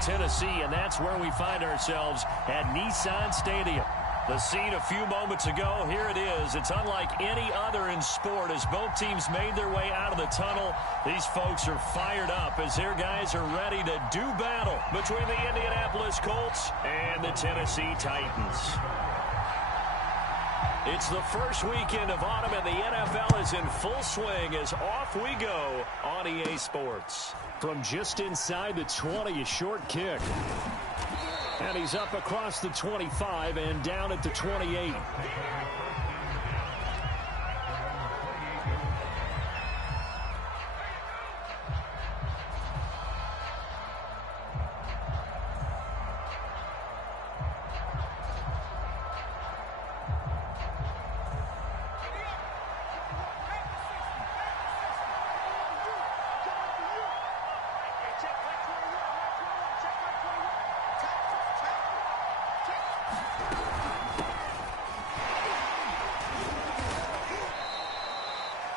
Tennessee, and that's where we find ourselves at Nissan Stadium. The scene a few moments ago, here it is. It's unlike any other in sport as both teams made their way out of the tunnel. These folks are fired up as their guys are ready to do battle between the Indianapolis Colts and the Tennessee Titans. It's the first weekend of autumn, and the NFL is in full swing as off we go on EA Sports. From just inside the 20, a short kick. And he's up across the 25 and down at the 28.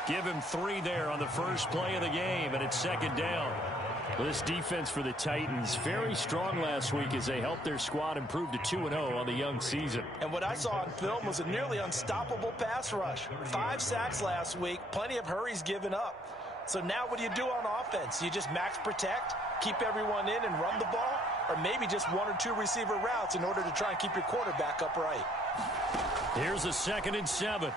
Give him 3 there on the first play of the game, and it's second down. This defense for the Titans, very strong last week as they helped their squad improve to 2-0 on the young season. And what I saw on film was a nearly unstoppable pass rush. 5 sacks last week, plenty of hurries given up. So now what do you do on offense? You just max protect, keep everyone in and run the ball, or maybe just 1 or 2 receiver routes in order to try and keep your quarterback upright. Here's a 2nd and 7.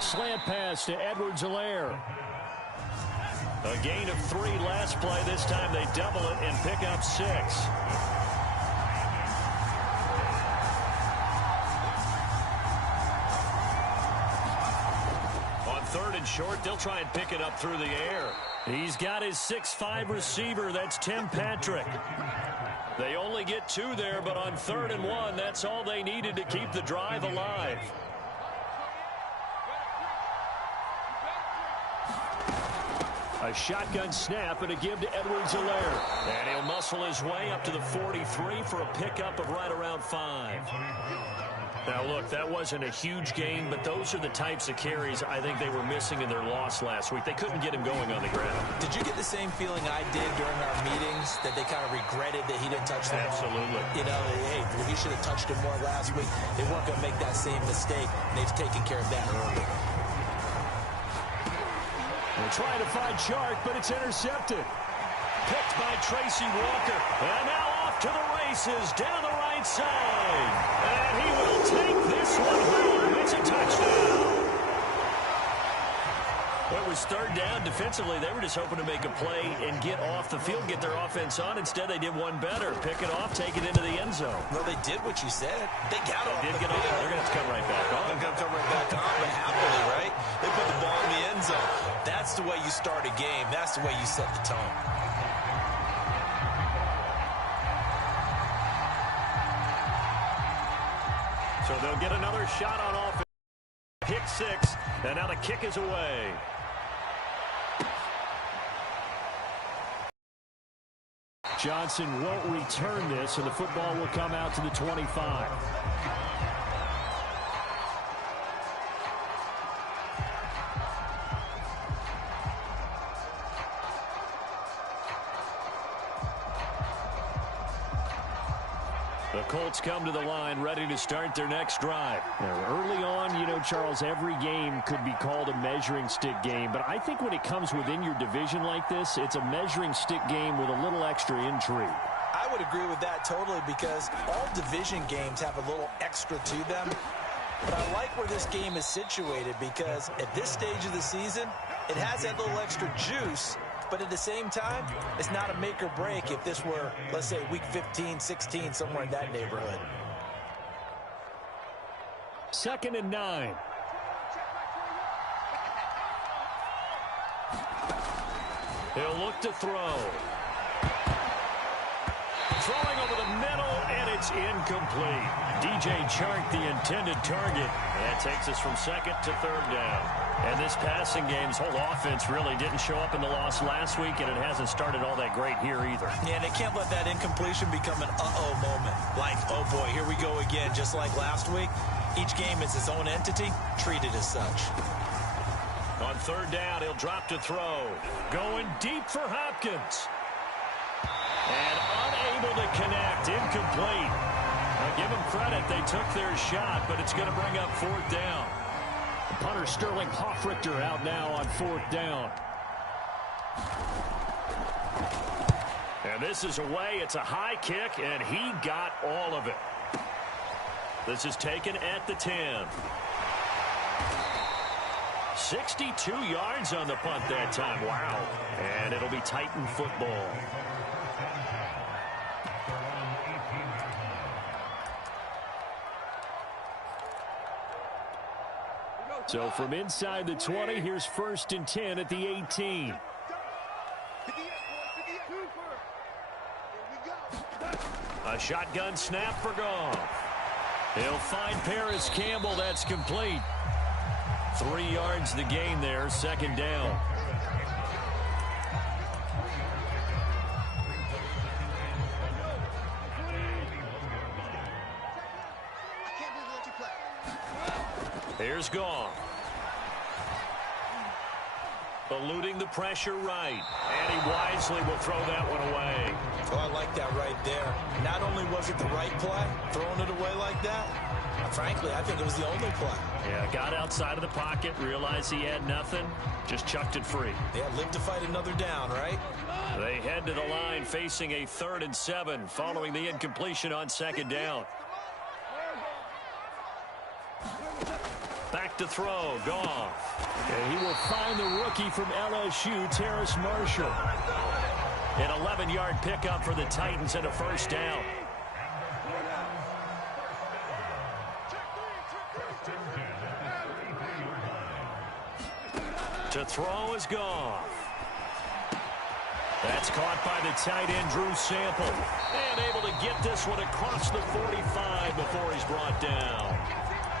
Slant pass to Edwards-Helaire. A gain of 3 last play. This time they double it and pick up 6. On 3rd and short, they'll try and pick it up through the air. He's got his 6'5 receiver. That's Tim Patrick. They only get 2 there, but on 3rd and 1, that's all they needed to keep the drive alive. A shotgun snap and a give to Edwards-Helaire. And he'll muscle his way up to the 43 for a pickup of right around 5. Now, look, that wasn't a huge gain, but those are the types of carries I think they were missing in their loss last week. They couldn't get him going on the ground. Did you get the same feeling I did during our meetings, that they kind of regretted that he didn't touch the ball? Absolutely. You know, hey, he should have touched him more last week. They weren't going to make that same mistake, and they've taken care of that earlier. They're trying to find Chark, but it's intercepted. Picked by Tracy Walker. And now off to the races down the right side. And he will take this one home. It's a touchdown. Well, it was 3rd down. Defensively, they were just hoping to make a play and get off the field, get their offense on. Instead, they did one better. Pick it off, take it into the end zone. Well, they did what you said. They got off the field. They're going to have to come right back on. They're going to come right back on, but happily, right? They put the ball in the end zone. That's the way you start a game. That's the way you set the tone. So they'll get another shot on offense. Pick 6, and now the kick is away. Johnson won't return this, and the football will come out to the 25. The Colts come to the line ready to start their next drive. Now, early on, you know, Charles, every game could be called a measuring stick game. But I think when it comes within your division like this, it's a measuring stick game with a little extra intrigue. I would agree with that totally, because all division games have a little extra to them. But I like where this game is situated, because at this stage of the season, it has that little extra juice. But at the same time, it's not a make or break if this were, let's say, week 15, 16, somewhere in that neighborhood. 2nd and 9. He'll look to throw. Throwing over the middle, and it's incomplete. DJ Chark, the intended target. That takes us from 2nd to 3rd down. And this passing game's whole offense really didn't show up in the loss last week, and it hasn't started all that great here either. Yeah, and they can't let that incompletion become an uh-oh moment. Like, oh boy, here we go again, just like last week. Each game is its own entity, treated as such. On 3rd down, he'll drop to throw. Going deep for Hopkins. Unable to connect. Incomplete. Now give them credit. They took their shot, but it's going to bring up fourth down. The punter Sterling Hoffrichter out now on fourth down. And this is away. It's a high kick, and he got all of it. This is taken at the 10. 62 yards on the punt that time. Wow. And it'll be Titan football. So from inside the 20, here's 1st and 10 at the 18. A shotgun snap for Goff. He'll find Paris Campbell. That's complete. 3 yards the gain there, 2nd down. Here's Goff. Eluding the pressure right. And he wisely will throw that one away. Oh, I like that right there. Not only was it the right play, throwing it away like that, frankly, I think it was the only play. Yeah, got outside of the pocket, realized he had nothing, just chucked it free. Yeah, live to fight another down, right? They head to the line facing a 3rd and 7 following the incompletion on 2nd down. Back to throw, Goff. And he will find the rookie from LSU, Terrace Marshall. An 11-yard pickup for the Titans and a 1st down. To throw is Goff. That's caught by the tight end, Drew Sample. And able to get this one across the 45 before he's brought down.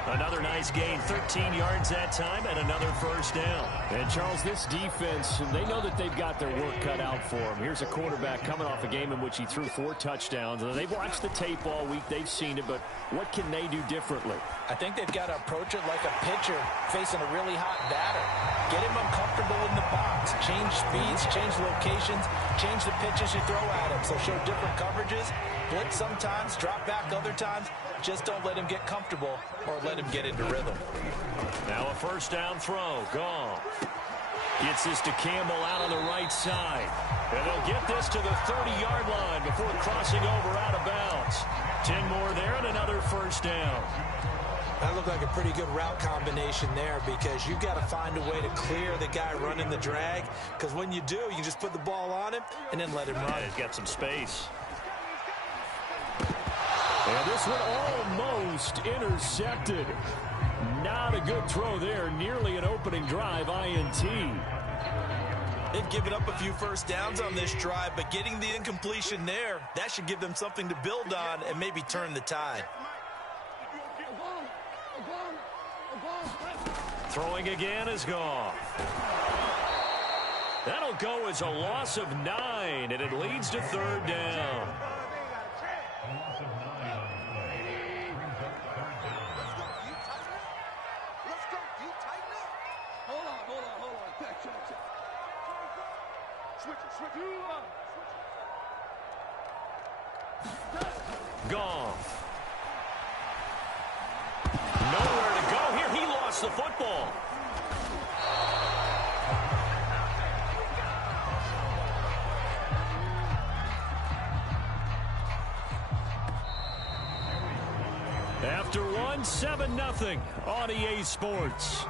Another nice gain, 13 yards that time, and another 1st down. And, Charles, this defense, they know that they've got their work cut out for them. Here's a quarterback coming off a game in which he threw 4 touchdowns. They've watched the tape all week. They've seen it, but what can they do differently? I think they've got to approach it like a pitcher facing a really hot batter. Get him uncomfortable in the box. Change speeds, change locations, change the pitches you throw at him. So show different coverages, blitz sometimes, drop back other times. Just don't let him get comfortable or let him get into rhythm. Now a 1st down throw. Goff gets this to Campbell out on the right side. And they'll get this to the 30-yard line before crossing over out of bounds. 10 more there and another 1st down. That looked like a pretty good route combination there because you've got to find a way to clear the guy running the drag. Because when you do, you can just put the ball on him and then let him run. Yeah, he's got some space. And this one almost intercepted. Not a good throw there. Nearly an opening drive, INT. They've given up a few 1st downs on this drive, but getting the incompletion there, that should give them something to build on and maybe turn the tide. Throwing again is Goff. That'll go as a loss of 9, and it leads to 3rd down. Goff. Nowhere to go here. He lost the football. After one, 7-0 on EA Sports.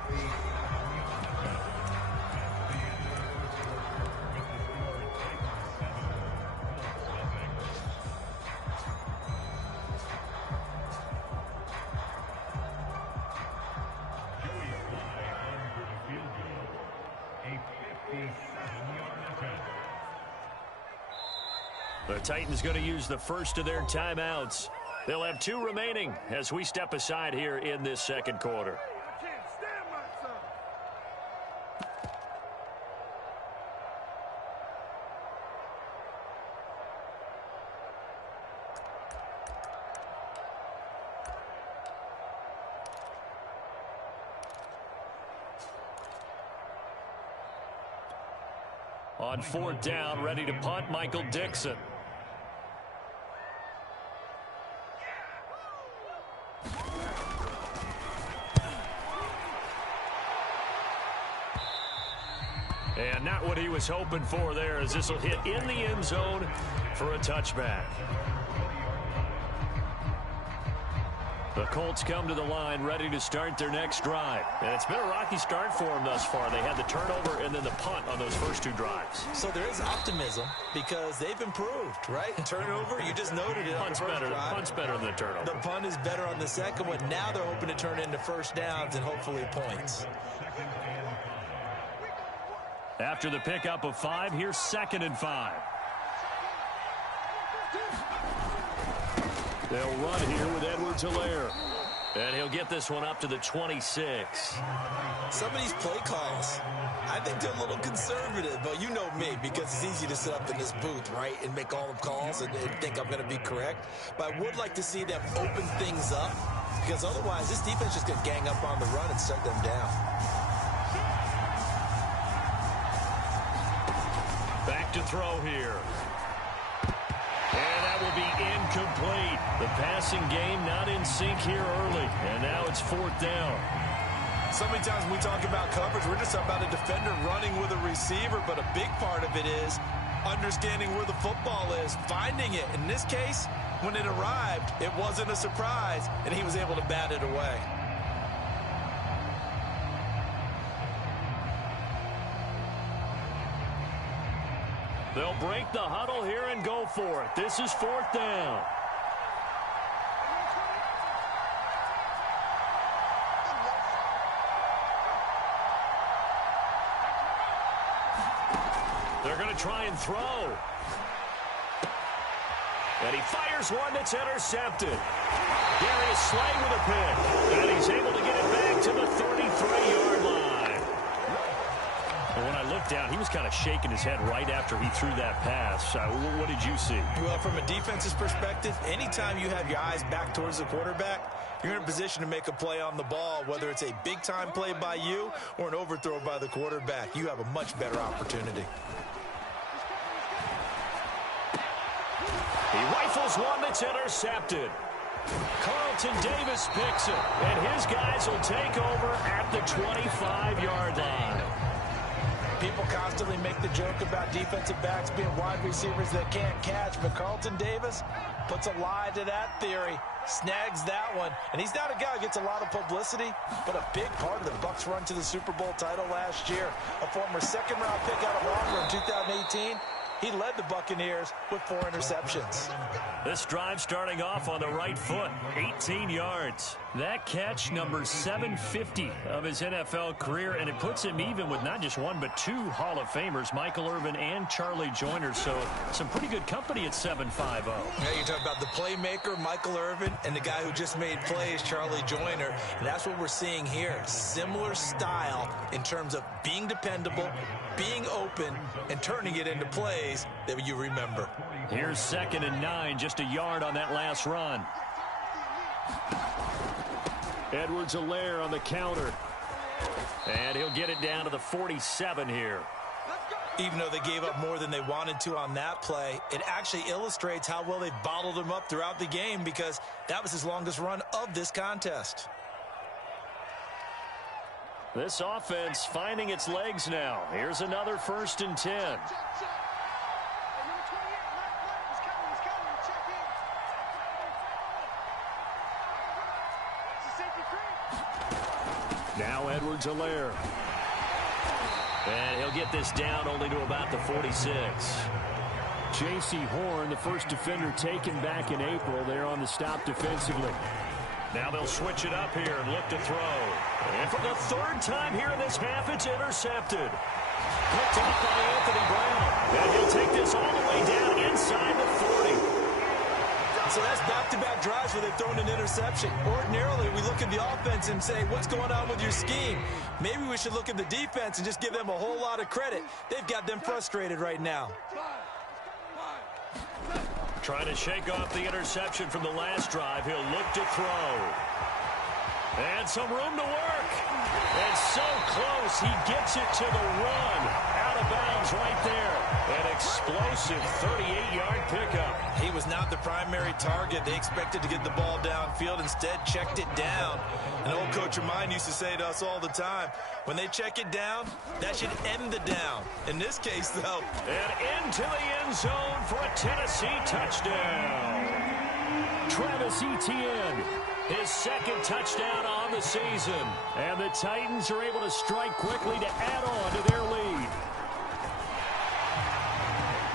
The Titans going to use the first of their timeouts. They'll have 2 remaining as we step aside here in this 2nd quarter. On 4th down, ready to punt, Michael Dixon. And not what he was hoping for there, as this will hit in the end zone for a touchback. The Colts come to the line ready to start their next drive. And it's been a rocky start for them thus far. They had the turnover and then the punt on those first 2 drives. So there is optimism because they've improved, right? Turnover, you just noted it. Punt's better than the turnover. The punt is better on the second one. Now they're hoping to turn into first downs and hopefully points. After the pickup of 5, here's 2nd and 5. They'll run here with Edwards-Helaire. And he'll get this one up to the 26. Some of these play calls, I think they're a little conservative, but you know me, because it's easy to sit up in this booth, right, and make all the calls and think I'm going to be correct. But I would like to see them open things up, because otherwise this defense is just going to gang up on the run and shut them down. Back to throw here. And that will be incomplete. The passing game not in sync here early. And now it's 4th down. So many times when we talk about coverage, we're just about a defender running with a receiver, but a big part of it is understanding where the football is, finding it. In this case, when it arrived, it wasn't a surprise, and he was able to bat it away. They'll break the huddle here and go for it. This is 4th down. They're going to try and throw. And he fires one that's intercepted. Darius Slay with a pick. And he's able to get it back to the 33-yard line. And when I looked down, he was kind of shaking his head right after he threw that pass. What did you see? Well, from a defense's perspective, anytime you have your eyes back towards the quarterback, you're in a position to make a play on the ball, whether it's a big-time play by you or an overthrow by the quarterback. You have a much better opportunity. He rifles one that's intercepted. Carlton Davis picks it, and his guys will take over at the 25-yard line. People constantly make the joke about defensive backs being wide receivers that can't catch, but Carlton Davis puts a lie to that theory, snags that one, and he's not a guy who gets a lot of publicity, but a big part of the Bucs' run to the Super Bowl title last year. A former second-round pick out of Auburn in 2018. He led the Buccaneers with 4 interceptions. This drive starting off on the right foot, 18 yards. That catch, number 750 of his NFL career, and it puts him even with not just 1 but 2 Hall of Famers, Michael Irvin and Charlie Joyner. So some pretty good company at 7'5". Yeah, you're talking about the playmaker, Michael Irvin, and the guy who just made plays, Charlie Joyner. And that's what we're seeing here. Similar style in terms of being dependable, being open, and turning it into plays that you remember. Here's 2nd and 9, just a yard on that last run. Edwards-Helaire on the counter. And he'll get it down to the 47 here. Even though they gave up more than they wanted to on that play, it actually illustrates how well they bottled him up throughout the game, because that was his longest run of this contest. This offense finding its legs now. Here's another 1st and 10. Now Edwards-Helaire. And he'll get this down only to about the 46. J.C. Horn, the first defender taken back in April. They're on the stop defensively. Now they'll switch it up here and look to throw. And for the 3rd time here in this half, it's intercepted. Picked off by Anthony Brown. And he'll take this all the way down inside the 40. So that's back-to-back drives where they've thrown an interception. Ordinarily, we look at the offense and say, what's going on with your scheme? Maybe we should look at the defense and just give them a whole lot of credit. They've got them frustrated right now. Trying to shake off the interception from the last drive. He'll look to throw. And some room to work. And so close, he gets it to the run. Out of bounds right there. An explosive 38-yard pickup. He was not not the primary target. They expected to get the ball downfield, instead checked it down. An old coach of mine used to say to us all the time, when they check it down, that should end the down. In this case, though. And into the end zone for a Tennessee touchdown. Travis Etienne, his second touchdown on the season. And the Titans are able to strike quickly to add on to their lead.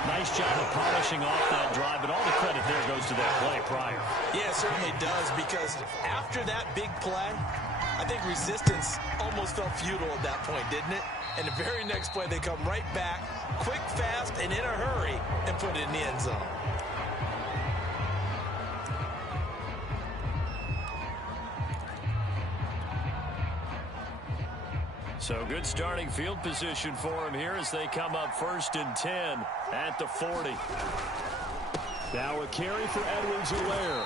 Nice job of polishing off that drive, but all the credit there goes to that play prior. Yeah, it certainly does, because after that big play, I think resistance almost felt futile at that point, didn't it? And the very next play, they come right back, quick, fast, and in a hurry, and put it in the end zone. So good starting field position for him here as they come up 1st and 10 at the 40. Now a carry for Edwards-Helaire.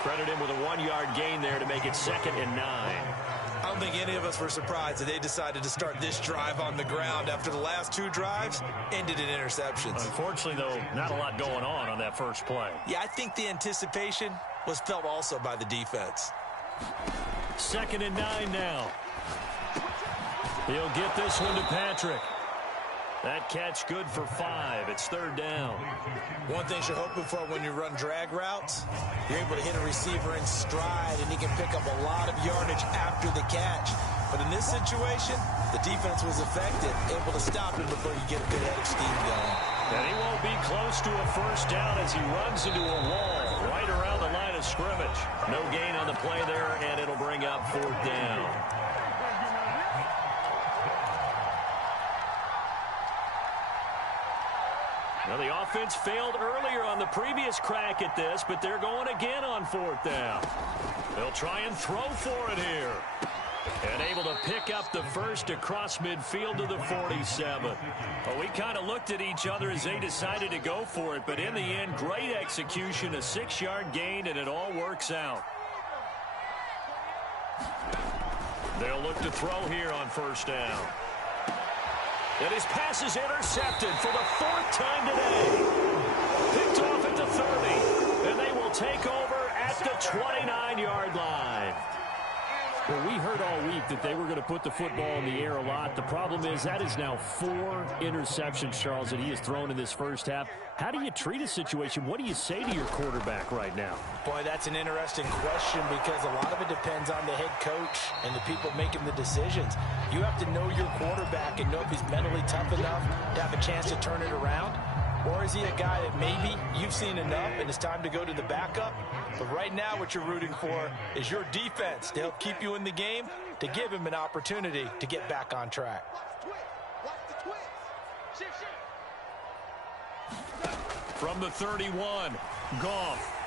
Credit him with a 1-yard gain there to make it 2nd and 9. I don't think any of us were surprised that they decided to start this drive on the ground after the last 2 drives ended in interceptions. Unfortunately, though, not a lot going on that first play. Yeah, I think the anticipation was felt also by the defense. 2nd and 9 now. He'll get this one to Patrick. That catch good for 5. It's 3rd down. One thing you're hoping for when you run drag routes, you're able to hit a receiver in stride, and he can pick up a lot of yardage after the catch. But in this situation, the defense was effective, able to stop him before you get a good head of steam going. And he won't be close to a 1st down as he runs into a wall right around the line of scrimmage. No gain on the play there, and it'll bring up 4th down. Well, the offense failed earlier on the previous crack at this, but they're going again on 4th down. They'll try and throw for it here. And able to pick up the first across midfield to the 47. Well, we kind of looked at each other as they decided to go for it, but in the end, great execution, a 6-yard gain, and it all works out. They'll look to throw here on 1st down. And his pass is intercepted for the 4th time today. Picked off at the 30. And they will take over at the 29-yard line. Well, we heard all week that they were going to put the football in the air a lot. The problem is that is now 4 interceptions, Charles, that he has thrown in this first half. How do you treat a situation? What do you say to your quarterback right now? Boy, that's an interesting question, because a lot of it depends on the head coach and the people making the decisions. You have to know your quarterback and know if he's mentally tough enough to have a chance to turn it around. Or is he a guy that maybe you've seen enough and it's time to go to the backup? But right now what you're rooting for is your defense to help keep you in the game, to give him an opportunity to get back on track. From the 31, Goff.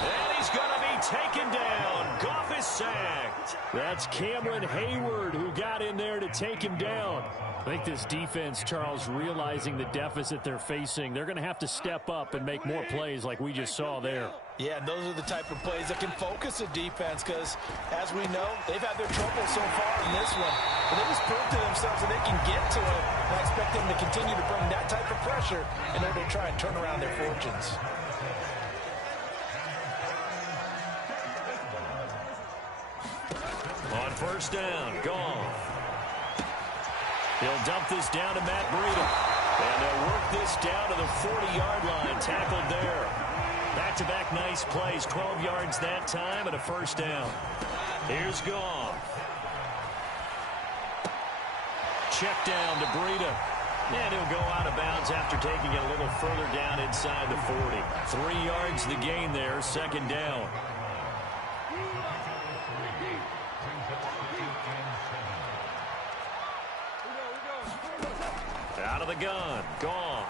And he's going to be taken down. Goff is sacked. That's Cameron Hayward who got in there to take him down. I think this defense, Charles, realizing the deficit they're facing, they're going to have to step up and make more plays like we just saw there. Yeah, and those are the type of plays that can focus a defense, because, as we know, they've had their trouble so far in this one. But they just proved to themselves that they can get to it. I expect them to continue to bring that type of pressure in order to try and turn around their fortunes. On 1st down, Goff. He'll dump this down to Matt Breida. And they'll work this down to the 40-yard line. Tackled there. Back-to-back nice plays. 12 yards that time and a 1st down. Here's Goff. Check down to Breida. And he'll go out of bounds after taking it a little further down inside the 40. 3 yards the gain there. 2nd down. Out of the gun, Goff.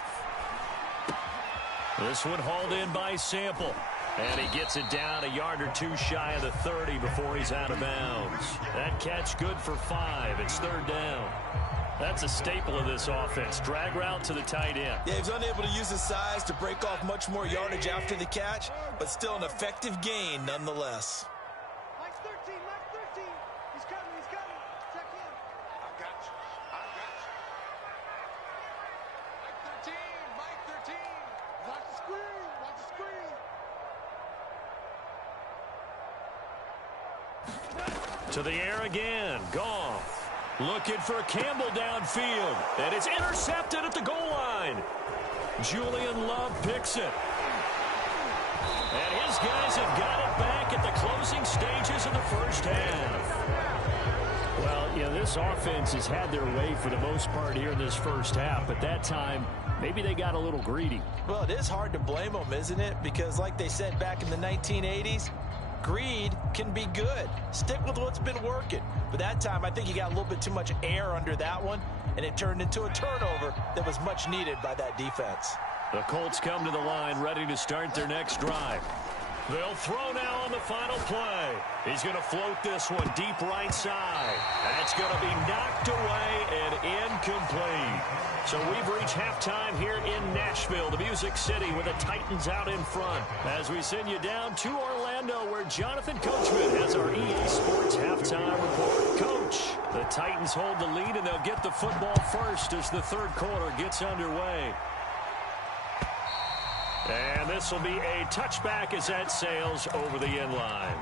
This one hauled in by Sample. And he gets it down a yard or 2 shy of the 30 before he's out of bounds. That catch good for 5. It's 3rd down. That's a staple of this offense. Drag route to the tight end. Yeah, he's unable to use his size to break off much more yardage after the catch, but still an effective gain nonetheless. Mike 13, Mike 13. He's coming, he's coming. Check in. I got you. I got you. Mike 13, Mike 13. To the air again. Goff. Looking for Campbell downfield. And it's intercepted at the goal line. Julian Love picks it. And his guys have got it back at the closing stages of the first half. Well, you know, this offense has had their way for the most part here in this first half. But that time, maybe they got a little greedy. Well, it is hard to blame them, isn't it? Because like they said back in the 1980s, greed can be good. Stick with what's been working. But that time, I think you got a little bit too much air under that one, and it turned into a turnover that was much needed by that defense. The Colts come to the line ready to start their next drive. They'll throw now on the final play. He's going to float this one deep right side. That's going to be knocked away and incomplete. So we've reached halftime here in Nashville, the Music City, with the Titans out in front. As we send you down to Orlando, where Jonathan Coachman has our EA Sports halftime report. Coach, the Titans hold the lead, and they'll get the football first as the third quarter gets underway. And this will be a touchback as that sails over the end line.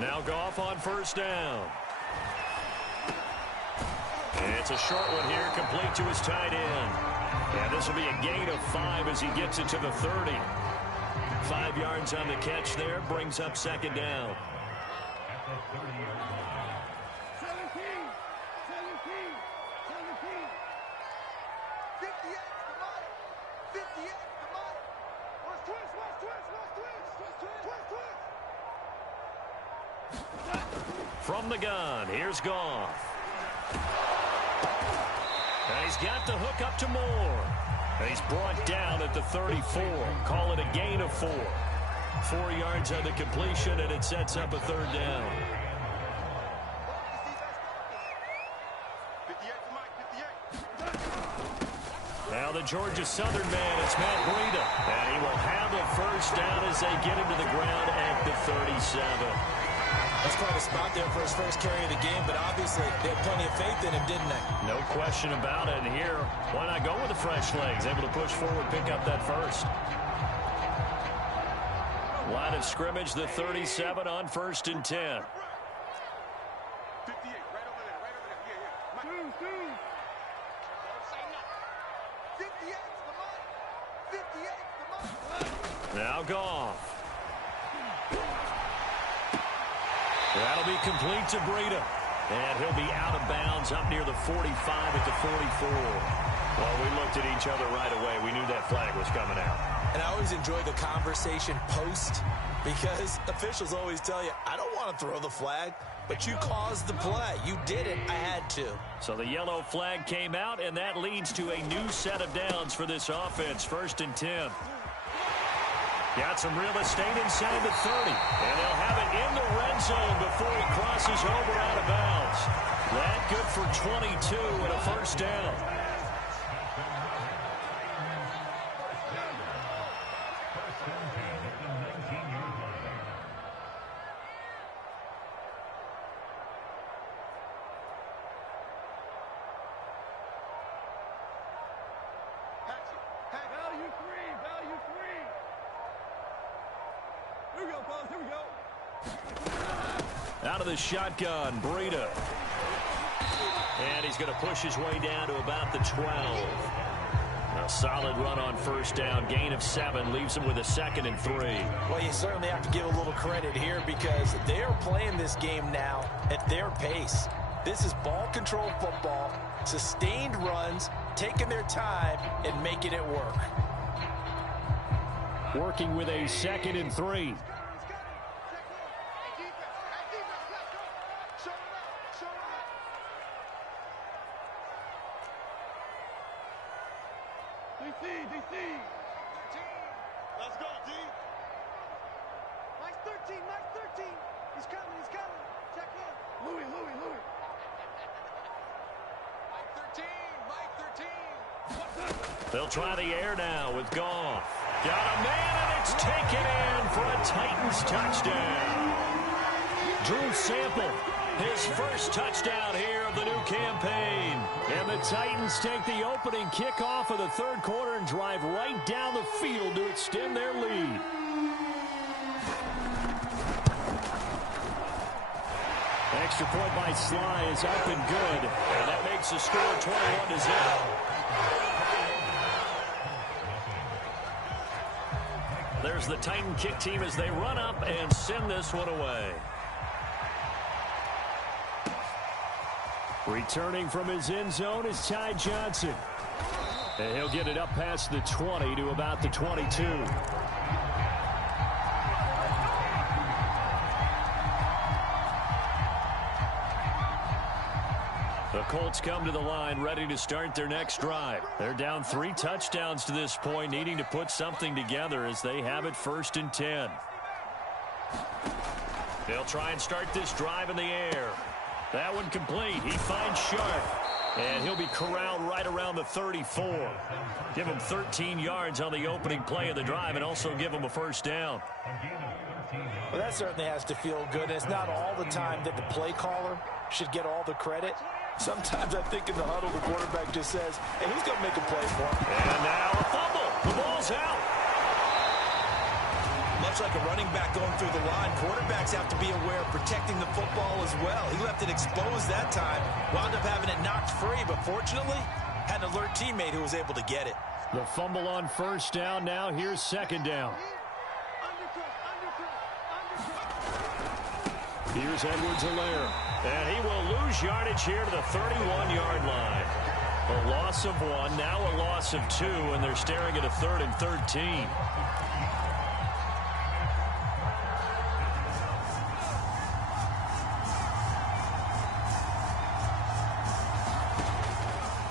Now Goff on first down. And it's a short one here, complete to his tight end. Yeah, this will be a gain of 5 as he gets it to the 30. 5 yards on the catch there, brings up second down. 17. 58, come on. 58, come on. Watch twist. From the gun, here's Goff. And he's got the hook up to Moore. And he's brought down at the 34. Call it a gain of 4. 4 yards on the completion, and it sets up a third down. Now the Georgia Southern man, it's Matt Breida. And he will have a first down as they get him to the ground at the 37. That's quite a spot there for his first carry of the game, but obviously they had plenty of faith in him, didn't they? No question about it. And here, why not go with the fresh legs? Able to push forward, pick up that first. Line of scrimmage, the 37 on 1st and 10. 58, right over there. Yeah. 58, come on. Now Goff. That'll be complete to Breida. And he'll be out of bounds up near the 45 at the 44. Well, we looked at each other right away. We knew that flag was coming out. And I always enjoy the conversation post because officials always tell you, I don't want to throw the flag, but you caused the play. You did it. I had to. So the yellow flag came out, and that leads to a new set of downs for this offense. 1st and 10. Got some real estate inside the 30. And they'll have it in the red zone before he crosses over out of bounds. That good for 22 and a first down. Out of the shotgun, Breida. And he's going to push his way down to about the 12. A solid run on first down. Gain of 7 leaves him with a 2nd and 3. Well, you certainly have to give a little credit here because they are playing this game now at their pace. This is ball control football, sustained runs, taking their time and making it work. Working with a 2nd and 3. DC. Let's go, D. Mike 13. He's coming. Check in. Louis. Mike 13. They'll try the air now with Goff. Got a man, and it's taken in for a Titans touchdown. Drew Sample, his first touchdown here of the new campaign. And the Titans take the opening kickoff of the third quarter and drive right down the field to extend their lead. Extra point by Sly is up and good. And that makes the score 21-0. There's the Titan kick team as they run up and send this one away. Returning from his end zone is Ty Johnson. And he'll get it up past the 20 to about the 22. The Colts come to the line ready to start their next drive. They're down 3 touchdowns to this point, needing to put something together as they have it 1st and 10. They'll try and start this drive in the air. That one complete. He finds Sharp. And he'll be corralled right around the 34. Give him 13 yards on the opening play of the drive and also give him a first down. Well, that certainly has to feel good. And it's not all the time that the play caller should get all the credit. Sometimes I think in the huddle, the quarterback just says, hey, who's going to make a play for him? And now a fumble. The ball's out. Much like a running back going through the line, quarterbacks have to be aware of protecting the football as well. He left it exposed that time, wound up having it knocked free, but fortunately, had an alert teammate who was able to get it. The fumble on first down. Now here's second down. Here's Edwards-Helaire. And he will lose yardage here to the 31-yard line. A loss of 1, now a loss of 2, and they're staring at a 3rd and 13.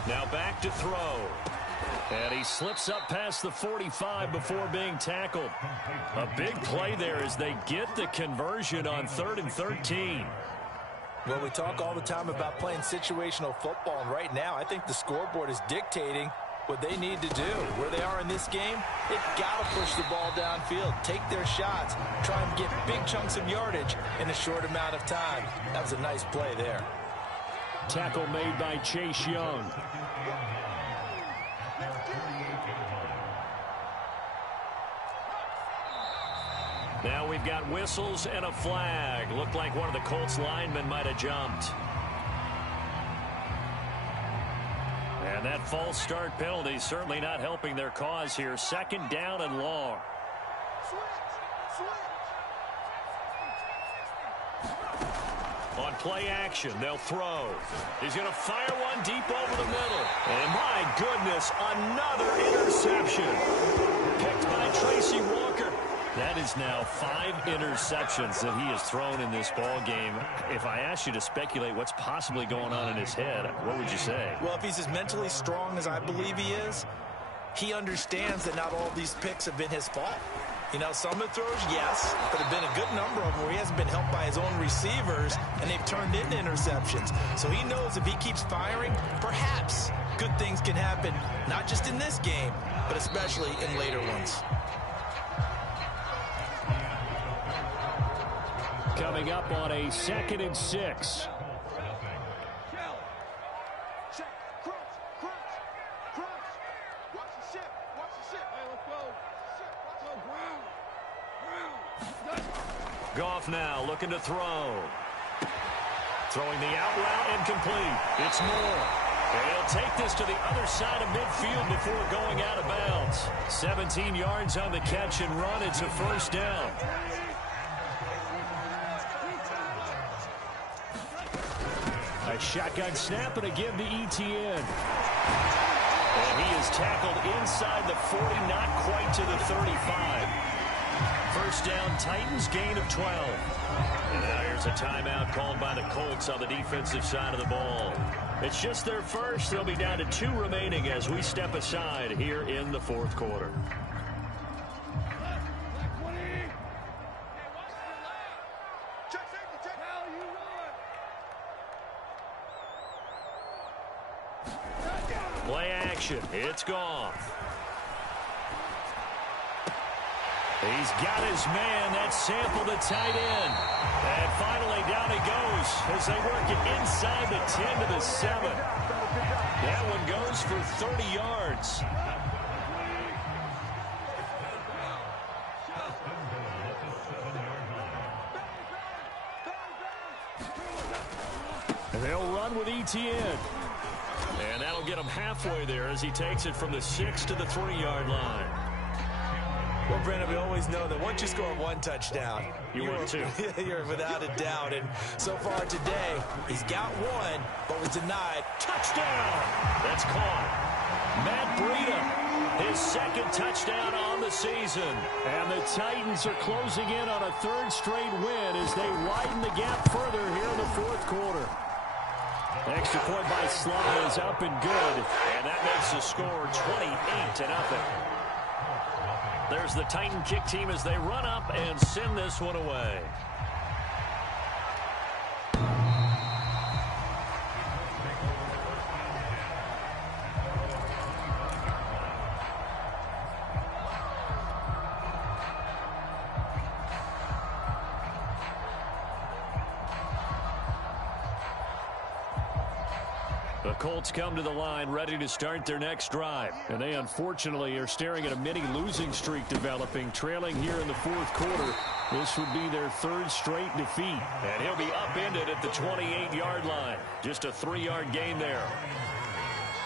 Now back to throw. And he slips up past the 45 before being tackled. A big play there as they get the conversion on 3rd and 13. Well, we talk all the time about playing situational football, and right now I think the scoreboard is dictating what they need to do. Where they are in this game, they've got to push the ball downfield, take their shots, try and get big chunks of yardage in a short amount of time. That was a nice play there. Tackle made by Chase Young. Now we've got whistles and a flag. Looked like one of the Colts linemen might have jumped. And that false start penalty certainly not helping their cause here. 2nd down and long. On play action, they'll throw. He's going to fire one deep over the middle. And my goodness, another interception. Picked by Tracy Walker. That is now 5 interceptions that he has thrown in this ball game. If I asked you to speculate what's possibly going on in his head, what would you say? Well, if he's as mentally strong as I believe he is, he understands that not all these picks have been his fault. You know, some of the throws, yes, but there have been a good number of them where he hasn't been helped by his own receivers, and they've turned into interceptions. So he knows if he keeps firing, perhaps good things can happen, not just in this game, but especially in later ones. Coming up on a 2nd and 6. Goff now looking to throw. Throwing the out route incomplete. It's Moore. And he'll take this to the other side of midfield before going out of bounds. 17 yards on the catch and run. It's a first down. A shotgun snap and again to Etienne. And he is tackled inside the 40, not quite to the 35. First down, Titans, gain of 12. And now here's a timeout called by the Colts on the defensive side of the ball. It's just their first. They'll be down to 2 remaining as we step aside here in the 4th quarter. Play action. It's Goff. He's got his man. That's Sample, the tight end. And finally, down he goes as they work it inside the 10 to the 7. That one goes for 30 yards. And they'll run with ETN. And that'll get him halfway there as he takes it from the 6 to the 3-yard line. Well, Brandon, we always know that once you score one touchdown, you win two. You're without a doubt. And so far today, he's got one, but was denied. Touchdown! That's caught. Matt Breida, his second touchdown on the season. And the Titans are closing in on a third straight win as they widen the gap further here in the fourth quarter. Extra point by Sly is up and good. And that makes the score 28-0. There's the Titan kick team as they run up and send this one away. The Colts come to the line ready to start their next drive. And they unfortunately are staring at a mini losing streak developing, trailing here in the fourth quarter. This would be their third straight defeat. And he'll be upended at the 28-yard line. Just a 3-yard gain there.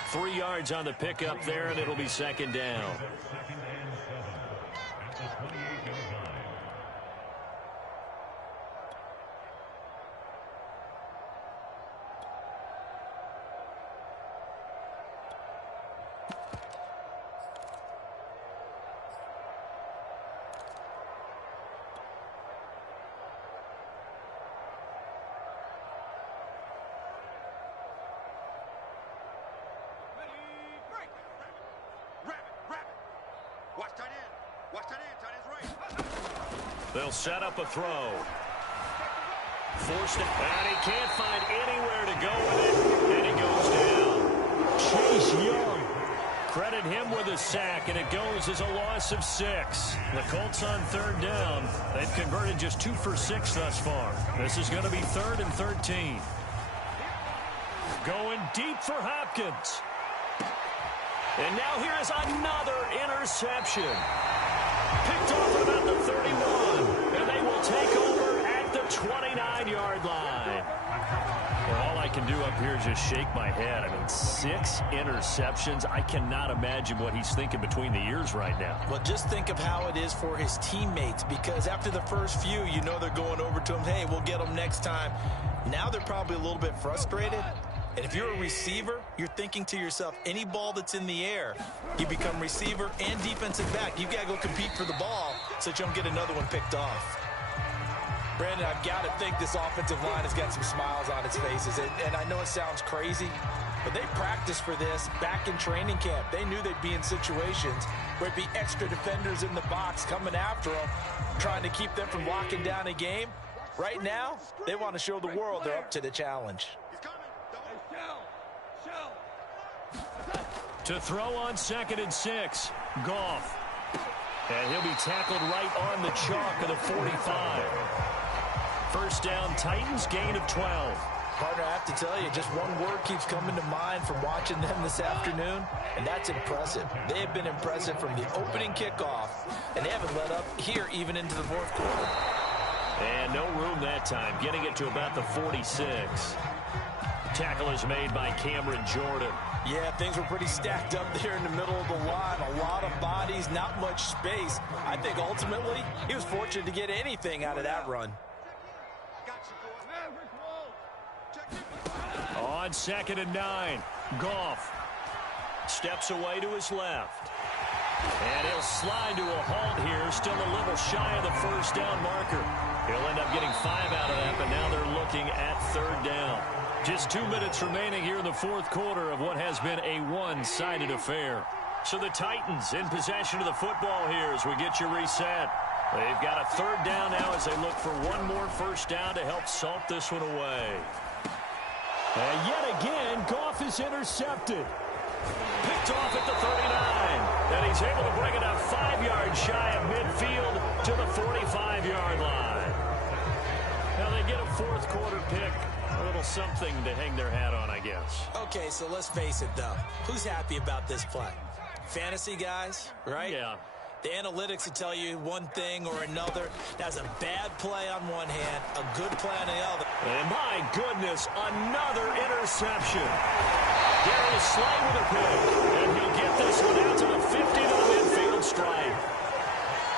3 yards on the pickup there, and it'll be second down. They'll set up a throw. Forced it, and he can't find anywhere to go with it, and he goes down. Chase Young. Credit him with a sack, and it goes as a loss of 6. The Colts on third down. They've converted just 2 for 6 thus far. This is going to be 3rd and 13. Going deep for Hopkins. And now here is another interception. Picked off at about the 31, and they will take over at the 29-yard line. Well, all I can do up here is just shake my head. I mean, 6 interceptions. I cannot imagine what he's thinking between the ears right now. Well, just think of how it is for his teammates, because after the first few, you know they're going over to him, hey, we'll get them next time. Now they're probably a little bit frustrated. And if you're a receiver, you're thinking to yourself, any ball that's in the air, you become receiver and defensive back. You've got to go compete for the ball so that you don't get another one picked off. Brandon, I've got to think this offensive line has got some smiles on its faces. And I know it sounds crazy, but they practiced for this back in training camp. They knew they'd be in situations where it'd be extra defenders in the box coming after them, trying to keep them from locking down a game. Right now, they want to show the world they're up to the challenge. To throw on 2nd and 6, Goff. And he'll be tackled right on the chalk of the 45. First down, Titans, gain of 12. Partner, I have to tell you, just one word keeps coming to mind from watching them this afternoon, and that's impressive. They have been impressive from the opening kickoff, and they haven't let up here even into the fourth quarter. And no room that time, getting it to about the 46. Tackle is made by Cameron Jordan. Yeah, things were pretty stacked up there in the middle of the line. A lot of bodies, not much space. I think ultimately he was fortunate to get anything out of that run. On 2nd and 9, Goff steps away to his left. And he'll slide to a halt here, still a little shy of the first down marker. He'll end up getting 5 out of that, but now they're looking at 3rd down. Just 2 minutes remaining here in the fourth quarter of what has been a one-sided affair. So the Titans in possession of the football here as we get you reset. They've got a 3rd down now as they look for one more first down to help salt this one away. And yet again, Goff is intercepted. Picked off at the 39. And he's able to bring it up 5 yards shy of midfield to the 45-yard line. Now they get a fourth quarter pick. A little something to hang their hat on, I guess. Okay, so let's face it, though. Who's happy about this play? Fantasy guys, right? Yeah. The analytics will tell you one thing or another. That's a bad play on one hand, a good play on the other. And my goodness, another interception. Darius Slay with a pick. And he'll get this one out to the 50 to the midfield stripe.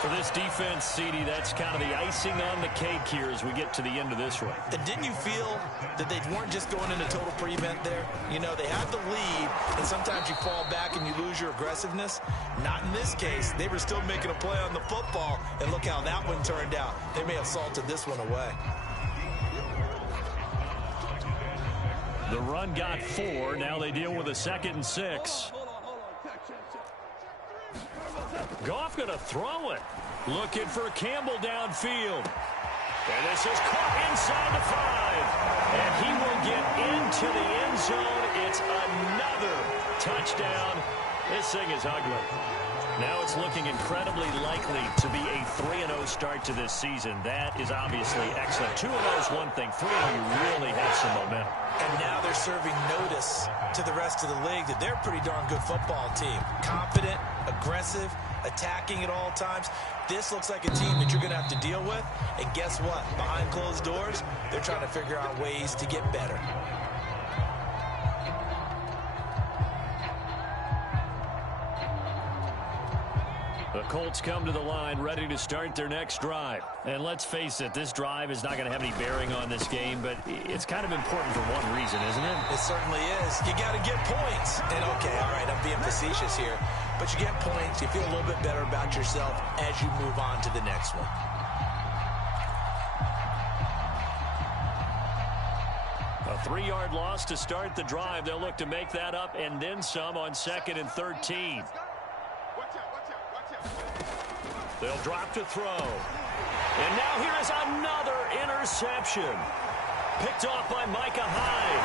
For this defense, CD, that's kind of the icing on the cake here as we get to the end of this one. And didn't you feel that they weren't just going into total prevent there? You know, they had the lead, and sometimes you fall back and you lose your aggressiveness. Not in this case. They were still making a play on the football, and look how that one turned out. They may have salted this one away. The run got 4. Now they deal with a 2nd and 6. Goff going to throw it. Looking for Campbell downfield. And this is caught inside the 5. And he will get into the end zone. It's another touchdown. This thing is ugly. Now it's looking incredibly likely to be a 3-0 start to this season. That is obviously excellent. 2-0 is one thing. 3-0, you really have some momentum. And now they're serving notice to the rest of the league that they're a pretty darn good football team. Confident, aggressive, attacking at all times. This looks like a team that you're going to have to deal with. And guess what? Behind closed doors, they're trying to figure out ways to get better. The Colts come to the line ready to start their next drive. And let's face it, this drive is not going to have any bearing on this game, but it's kind of important for one reason, isn't it? It certainly is. You got to get points. And okay, all right, I'm being facetious here. But you get points, you feel a little bit better about yourself as you move on to the next one. A 3-yard loss to start the drive. They'll look to make that up and then some on 2nd and 13. They'll drop to throw. And now here is another interception. Picked off by Micah Hyde.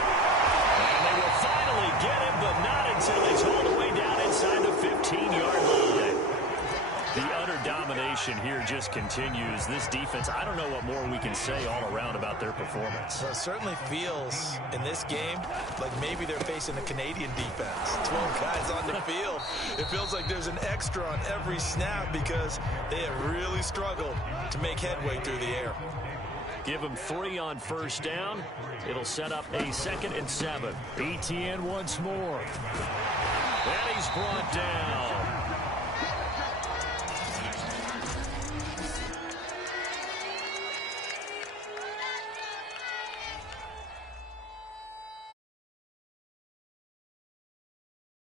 And they will finally get him, but not until he's all the way down inside the 15-yard line. The utter domination here just continues. This defense, I don't know what more we can say all around about their performance. Well, it certainly feels in this game like maybe they're facing a Canadian defense. 12 guys on the field. It feels like there's an extra on every snap because they have really struggled to make headway through the air. Give them 3 on first down. It'll set up a 2nd and 7. ETN once more. And he's brought down.